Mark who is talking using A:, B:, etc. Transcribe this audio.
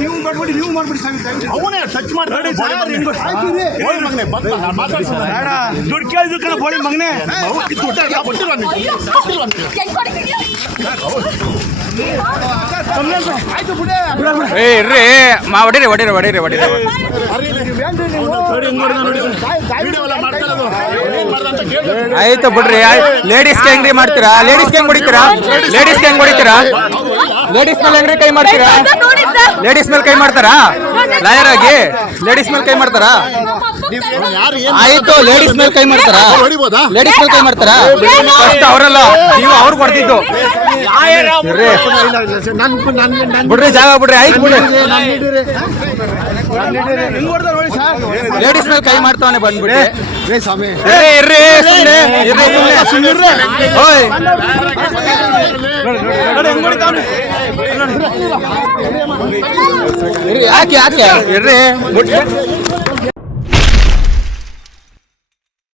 A: ನೀವು ಮಾಡ್ಬಿಡಿ ನೀವು ಮಾಡ್ಬಿಡಿ
B: ಅವನೇ ಟಚ್ ಮಾತಾಡ್ಸೋದು.
A: ದುಡ್ಡು ಕೇಳಿದ್ರು ಕಣ ಬೋಳಿ ಮಗನೇ
B: ದುಡ್ಡು ಎಲ್ಲ
C: ಏ ಇರ್ರಿ ಮಾ ಹೊಡಿರಿ ಹೊಡಿರಿ ಹೊಡಿರಿ ಹೊಡಿರಿ. ಆಯ್ತು ಬಿಡ್ರಿ ಲೇಡೀಸ್ ಹೆಂಗ್ರಿ ಮಾಡ್ತೀರಾ? ಲೇಡೀಸ್ ಹೆಂಗ್ ಹೊಡಿತೀರಾ? ಲೇಡೀಸ್ ಹೆಂಗ್ ಹೊಡಿತೀರಾ? ಲೇಡೀಸ್ ಮೇಲೆ ಹೆಂಗ್ರಿ ಕೈ ಮಾಡ್ತೀರಾ? ಲೇಡೀಸ್ ಮೇಲೆ ಕೈ ಮಾಡ್ತಾರಾ? ಲಾಯರ್ ಆಗಿ? ಲೇಡೀಸ್ ಮೇಲೆ ಕೈ ಮಾಡ್ತಾರಾ?
B: ಯಾರು ಏನ್
C: ಆಯ್ತು ಲೇಡೀಸ್ ಮೇಲೆ ಕೈ ಮಾಡ್ತಾರಾ?
B: ಅವ್ರು
C: ಲೇಡೀಸ್ ಮೇಲೆ ಕೈ ಮಾಡ್ತಾರಾ? ಫಸ್ಟ್ ಅವರಲ್ಲ ನೀವು ಅವ್ರಿಗೆ ಹೊಡೆದಿದ್ದು. ಬಿಡ್ರಿ ಜಾಗ ಬಿಡ್ರಿ ಆಯ್ತು ಬಿಡ್ರಿ
A: ಹೆಂಗ್ ನೋಡಿ ಸರ್
C: ಲೇಡೀಸ್ ಮೇಲೆ ಕೈ ಮಾಡ್ತಾವನೆ ಬಂದ್ಬಿಡಿ
B: ಏ ಸ್ವಾಮಿ
C: ಇರ್ರಿ ಓಯ್ ಯಾಕೆ ಯಾಕೆ ಇರ್ರಿ